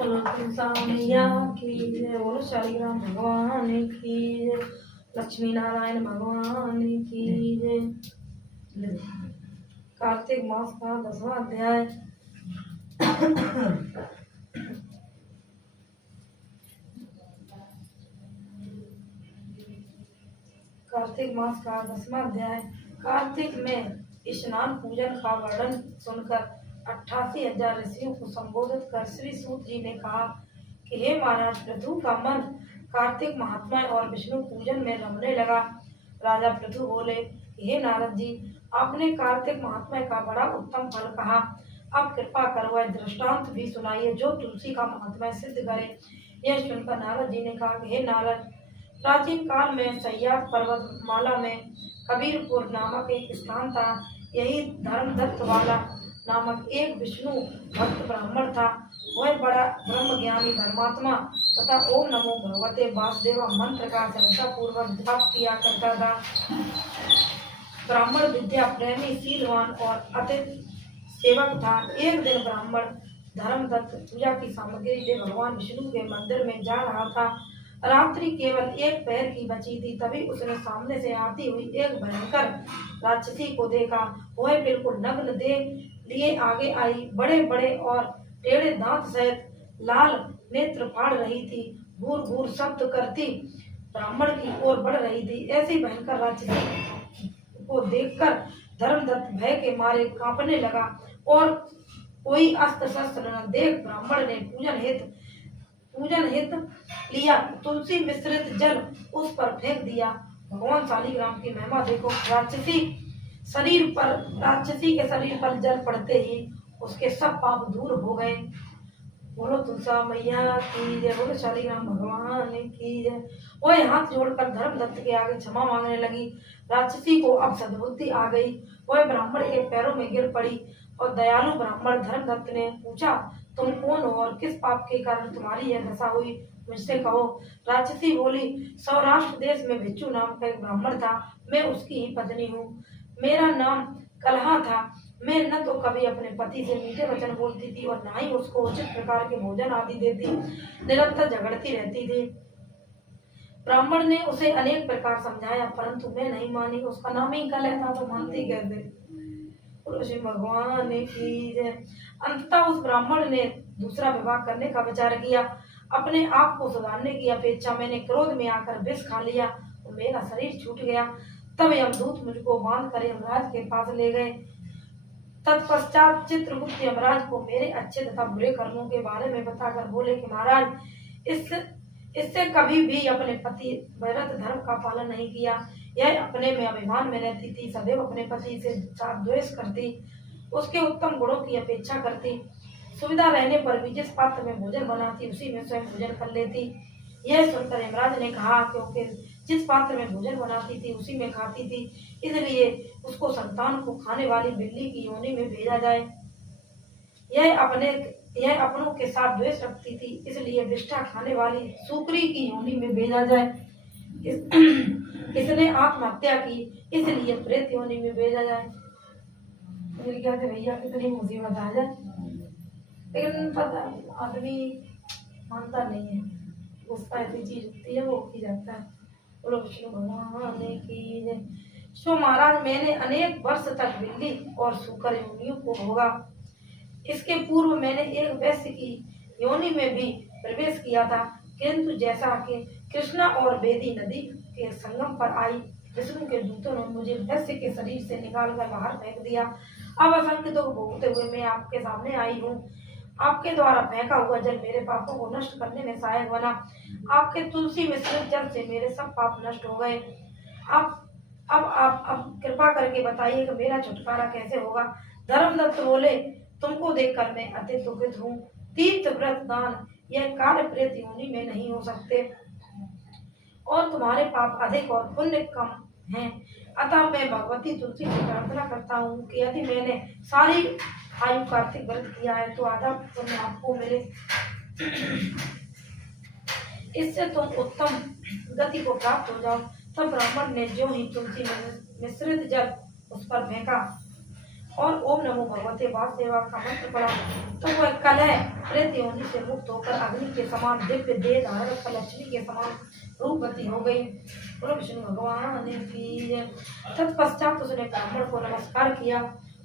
बोलो तुलसा मैया की जय, बोलो शालिग्राम भगवान की जय, लक्ष्मी नारायण भगवान की जय। कार्तिक मास का 10वां अध्याय। कार्तिक मास का 10वां अध्याय। कार्तिक में स्नान पूजन का वर्णन सुनकर 88,000 ऋषियों को संबोधित कर श्री सूत जी ने कहा कि हे महाराज, पृथु का मन कार्तिक महात्मा और विष्णु पूजन में रमने लगा। राजा पृथु बोले कि हे नारद जी, आपने कार्तिक महात्मा का बड़ा उत्तम फल कहा। अब कृपा कर वह दृष्टांत भी सुनाइए जो तुलसी का महात्मा सिद्ध करे। यह सुनकर नारद जी ने कहा कि हे नारद, प्राचीन काल में सह्याद्रि पर्वतमाला में कबीरपुर नामक एक स्थान था। यही धर्मदत्त वाला नामक एक विष्णु भक्त ब्राह्मण था। वह बड़ा ब्रह्म ज्ञानी धर्मात्मा तथा ओम नमो भगवते वासुदेव मंत्र का श्रद्धा पूर्वक जाप किया करता था। ब्राह्मण विद्या प्रेमी, शीलवान और अतिथि सेवक था। एक दिन ब्राह्मण धर्मदत्त पूजा की सामग्री ले भगवान विष्णु के मंदिर में जा रहा था। रात्रि केवल एक पैर की बची थी, तभी उसने सामने से आती हुई एक भयंकर राक्षसी को देखा। वह बिल्कुल नग्न देह लिए आगे आई, बड़े बड़े और टेढ़े दांत सहित लाल नेत्र फाड़ रही थी। घूर घूर शब्द करती ब्राह्मण की ओर बढ़ रही थी। ऐसी भयंकर राक्षसी को देखकर धर्मदत्त भय के मारे कांपने लगा और कोई अस्त्र शस्त्र न देख ब्राह्मण ने पूजन हित लिया तुलसी मिश्रित जल उस पर फेंक दिया। भगवान शालिग्राम की महिमा देखो। राक्षसी के शरीर पर जल पड़ते ही उसके सब पाप दूर हो गए। बोलो तुलसा मैया की जय, बोलो शालिग्राम भगवान की जय। वह हाथ जोड़कर धर्मदत्त के आगे क्षमा मांगने लगी। राक्षसी को अब सद्बुद्धि आ गई। वह ब्राह्मण के पैरों में गिर पड़ी और दयालु ब्राह्मण धर्मदत्त ने पूछा, तुम कौन हो और किस पाप के कारण तुम्हारी यह दशा हुई, मुझसे कहो। राक्षसी बोली, सौराष्ट्र देश में भिक्षु नाम का एक ब्राह्मण था। मैं उसकी ही पत्नी हूँ। मेरा नाम कलहा था। मैं न तो कभी अपने पति से मीठे वचन बोलती थी और न ही उसको उचित प्रकार के भोजन आदि देती। निरंतर झगड़ती रहती थी। ब्राह्मण ने उसे अनेक प्रकार समझाया, परंतु मैं नहीं मानी। उसका नाम ही कलह था तो मानती कैसे। भगवान की जय। अंततः उस ब्राह्मण ने दूसरा विवाह करने का विचार किया। अपने आप को सुधारने की अपेक्षा मैंने क्रोध में आकर विष खा लिया और मेरा शरीर छूट गया। तब यमदूत मुझको बांध कर यमराज के पास ले गए। तत्पश्चात चित्रगुप्त यमराज को मेरे अच्छे तथा बुरे कर्मों के बारे में बताकर बोले कि महाराज, इससे कभी भी अपने पति व्रत धर्म का पालन नहीं किया। यह अपने में अभिमान में रहती थी, सदैव अपने पति से द्वेष करती, उसके उत्तम गुणों की अपेक्षा करती। सुविधा रहने पर भी जिस पात्र में भोजन बनाती उसी में स्वयं भोजन कर लेती। यह सुनकर यमराज ने कहा, क्योंकि जिस पात्र में भोजन बनाती थी उसी में खाती थी, इसलिए उसको संतान को खाने वाली बिल्ली की योनि में भेजा जाए। यह अपनों के साथ द्वेष रखती थी, इसलिए विष्ठा खाने वाली सुकरी की योनि में भेजा जाए। इसने आत्महत्या की, इसलिए प्रेत योनि में भेजा जाए। मेरे क्या भैया कितनी मुसीबत आ जाए, लेकिन पता आदमी मानता नहीं है। उसका ऐसी चीज होती है वो की जाता है। बोलो विष्णु भगवान की जय। सो महाराज, मैंने अनेक वर्ष तक बिल्ली और सूकर योनियों को भोगा। इसके पूर्व मैंने एक वैश्य की योनि में भी प्रवेश किया था, किंतु जैसा कि कृष्णा और बेदी नदी के संगम पर आई, विष्णु के दूतों ने मुझे वैश्य के शरीर से निकालकर बाहर फेंक दिया। अब असंख्य दुख भोगते हुए मैं आपके सामने आई हूँ। आपके द्वारा फेंका हुआ जल मेरे पापों को नष्ट करने में सहायक बना। आपके तुलसी मिश्रित जल से मेरे सब पाप नष्ट हो गए। अब कृपा करके बताइए कि मेरा छुटकारा कैसे होगा। धर्मदत्त बोले, तुमको देखकर मैं अति दुखित हूँ। तीर्थ व्रत दान यह कार्य प्रेत योनि में नहीं हो सकते और तुम्हारे पाप अधिक और पुण्य कम हैं। अतः मैं भगवती तुलसी से प्रार्थना करता हूँ कि यदि मैंने सारी आयु कार्तिक व्रत किया है तो आधा पुण्य आपको मिले। इससे तुम उत्तम गति को प्राप्त हो जाओ। तब ब्राह्मण ने जो ही तुलसी मिश्रित जल उस पर फेंका और ओम नमो भगवते वासुदेवाय का मंत्र पढ़ा तो वह कलह प्रेत योनि से मुक्त होकर अग्नि के समान दिव्य देह धारण कर लक्ष्मी के समान रूपवती हो गई। बोलो विष्णु भगवान की जय। तत्पश्चात उसने ब्राह्मण को नमस्कार किया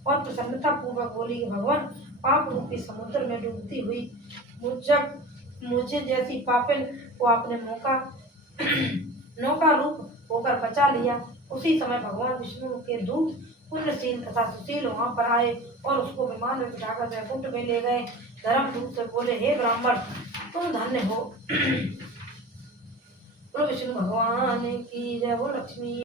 और प्रसन्नता पूर्वक बोली कि भगवान, पाप रूपी समुद्र में डूबती हुई मुझे जैसी पापिन को आपने नौका रूप होकर बचा लिया। उसी समय भगवान विष्णु के दूत पुण्यशील तथा सुशील वहां पर आए और उसको विमान में बिठाकर वैकुंठ में ले गए। धर्मदूत से बोले, हे ब्राह्मण, तुम धन्य हो। बोलो विष्णु भगवान की जय। बोलो लक्ष्मी